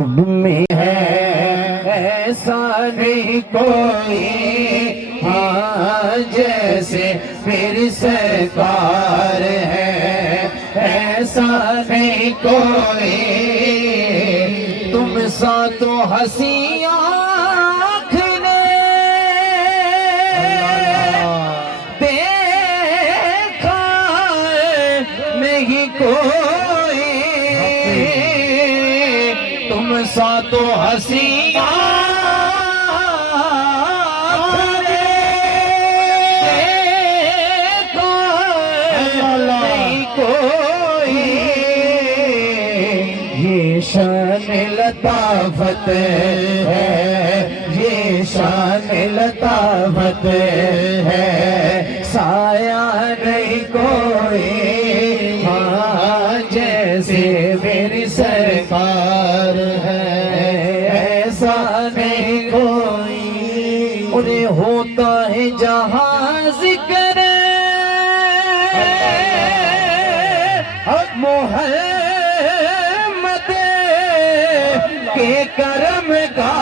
में है ऐसा नहीं कोई, हाँ जैसे मेरी सरकार है ऐसा नहीं कोई। तुम सा तो हंसी आँख ने देखा नहीं कोई, तुम सा तो हंसी शान लताफत है, ये शान लताफत है, साया नहीं कोई, हाँ जैसे मेरी सरकार है ऐसा नहीं कोई। उन्हें होता है जहाँ जिक्र मोहम्मद के करम का,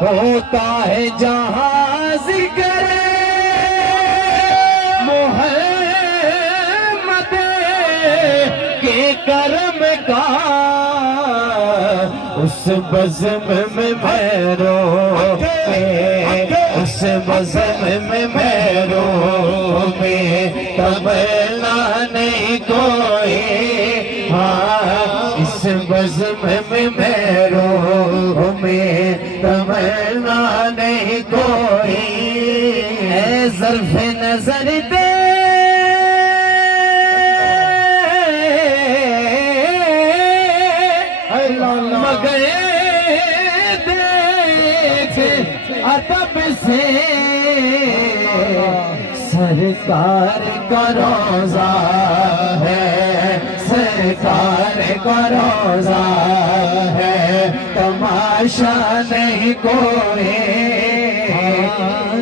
होता है जहाँ जिक्र मोहम्मद के करम का, उस बज़्म में मैं उस बज़्म में मैं तमन्ना नहीं कोई, हाँ इस बज़्म में मैं तमन्ना नहीं कोई। ऐ ज़ल्फ़े नज़र दे मगर देख अदब से सरकार का रोज़ा है, सरकार का रोज़ा है, तमाशा नहीं कोई।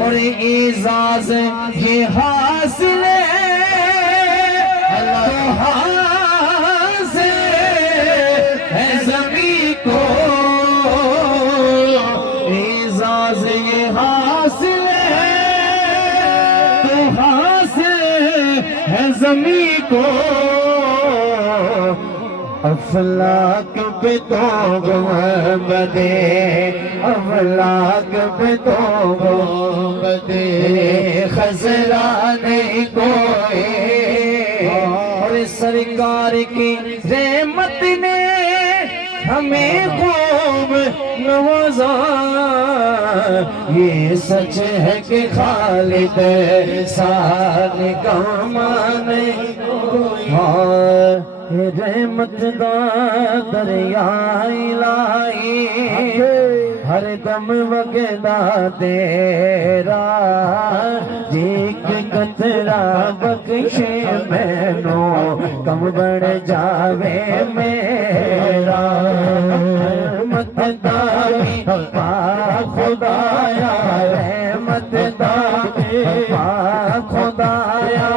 और इजाज़ ये हासिल है ज़मीं को, इजाज़ ये हासिल है ज़मीं को। अफलाक पे तो गुंबदे, अफलाक पे तो गुंबदे खज़रा नहीं कोई। और सरकार की रहमत ने हमें खूब नवाजा, ये सच है कि खालिद सान कमान रहमत दा दरिया इलाही हर दम वगदा तेरा, एक कतरा बख्शे मैनू कम बढ़ जावे मेरा। रहमत दा पा खुदाया, रहमत दा पा खुदाया,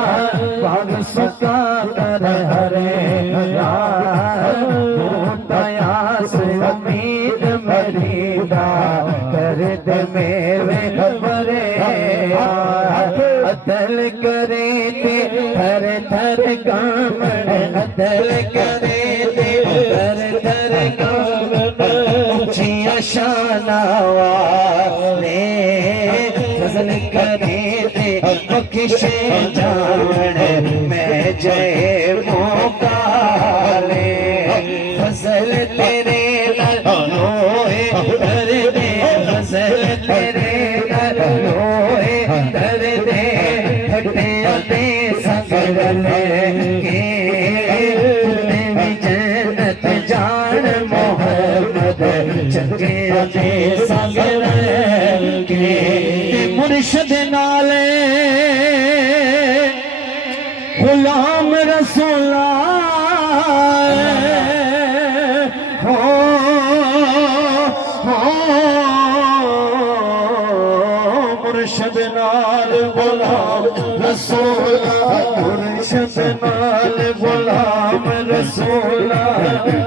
पाग सुका कर हरे दया से उम्मीद मरीदा कर दे मेरे बरे। अदल करे ते थर थर कामण, अदल करे ते थर थर कामण, ऊंचिया शानावा ने फजल करे ते बख्शे जावण, मैं जय मौका ले फजल तेरे लोहे कर दे, फजल तेरे लोहे कर दे, फटे दे सगर के भी जन्नत जान मोहम्मद, चंगे दे सगर के मुर्शद नाले गुलाम रसूला मुर्शद नाल गुलाम रसूला, मुर्शद नाल गुलाम रसूला। रसूला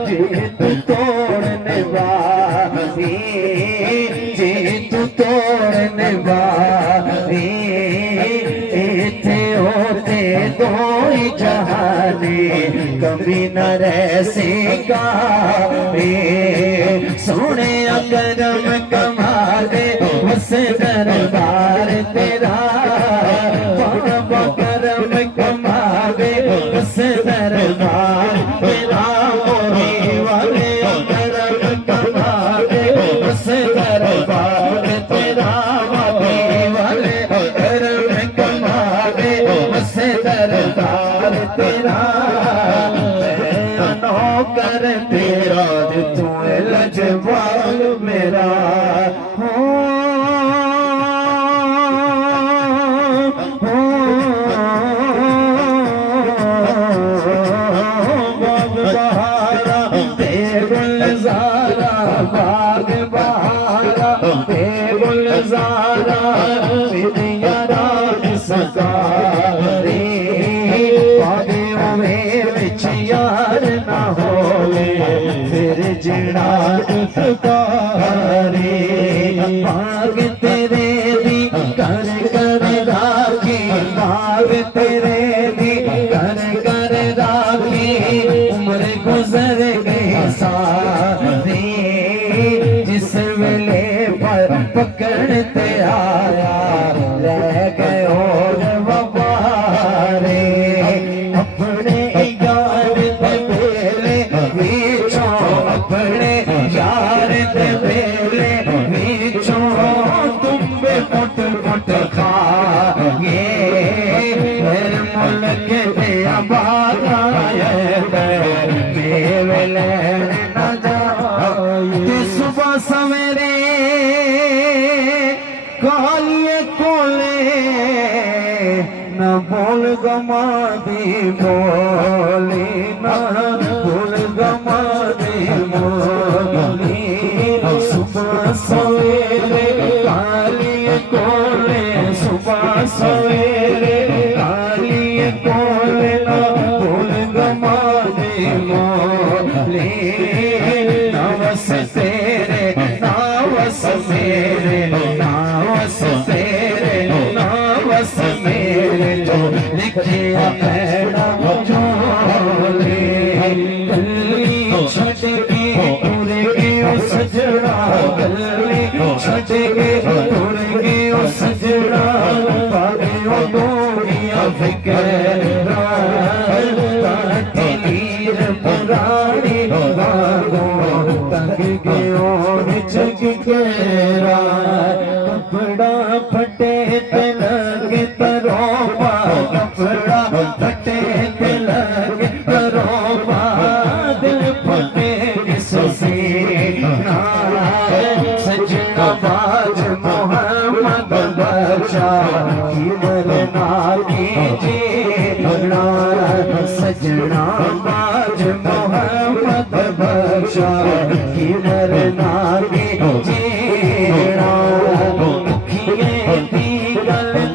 जी तू तोड़ने वाली जी तू तोड़ने वाली इथे होते दो ही जहाने कभी न रह सेगा सोने करम कमा दे उस दरबार तेरा बाबा करम कमा दे उस दरबार तेरा मोरी वाले करम कमा दे उस दरबार तेरा मोरी वाले करम कमा दे उस दरबार तेरा नौकर तेरा तू लजवाल मेरा हो बाग बहारा गुलजारा बाग बहारा गुलजारा विद्या राज सकारे बागे में यार ना होवे फिर जिना पुकारे बाग तेरे दी कर कर राखी बाग तेरे दी कर कर राखी उम्र गुजर गई सारी जिस वेले पर पकड़ते आया रह गए और वफारे अपने यार दे बेले बीचों अपने यार दे बेले बीचों तुम बे मुट मुट खाए फिर मुल्क दे आबाद आए बेले न जाए सुबह सवेरे कालिए कोले न बोल गमा दी बोली न बोल गमा दी बोली सुबह सवेरे कालिए कोले सुबह सवेरे कालिए कोले न बोल गमा दी बोली नवस तेरे नावस मेरे नावस तेरे नावस मेरे जो लिखिया पैड़ा झोले गली छट के पूरे के सजड़ा गली छट के पूरे के सजड़ा पागे ओ दोनिया फिकरा तीर पुरानी बागो तक गयो विचक केरा कपड़ा फटे ते लगे तरोपा कपड़ा फटे ते लगे तरोपा दिल फटे इससे सजना बाज मोहम्मद बख्शा की मरना कीजिए सजना बाज मोहम्मद बख्शा की मरना कीजिए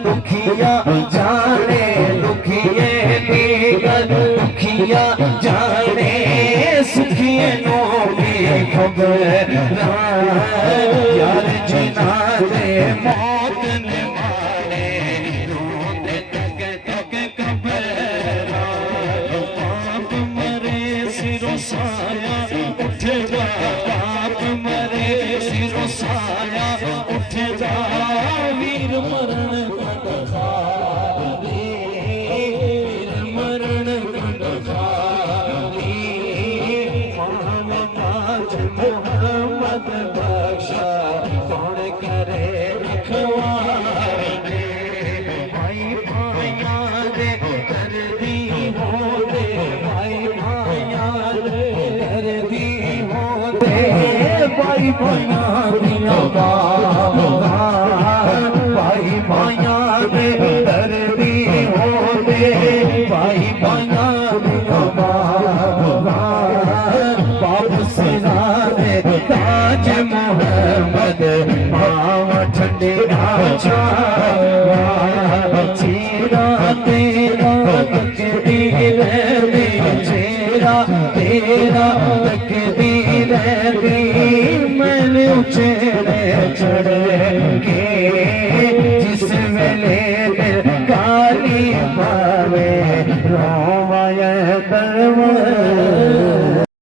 दुखिया जाने दुखिए दी गल दुखिया जाने सुखिए नो भी खबर यार जिना दे मौत ने मारे रोते तक तक खबर पाप मरे सिरों साया उठेगा पाप मरे सिरों साया उठेगा वीर मरण मोहम्मद बख्शा कौन करे रखवारे भाई भाइया दे कर दी हो दे भाई भाइया दे कर दी हो दे भाई भाइया दिया भाई भाइया दे कर दी हो दे भाई भाइया दिया बाप सिरा ताज मोहम्मद पाव ठंडे आचा चेरा तेरा चेरा तकदीर दी मैंने उछेरे चढ़ के जिस वेले दिल काली पावे रोवाए दरवाजे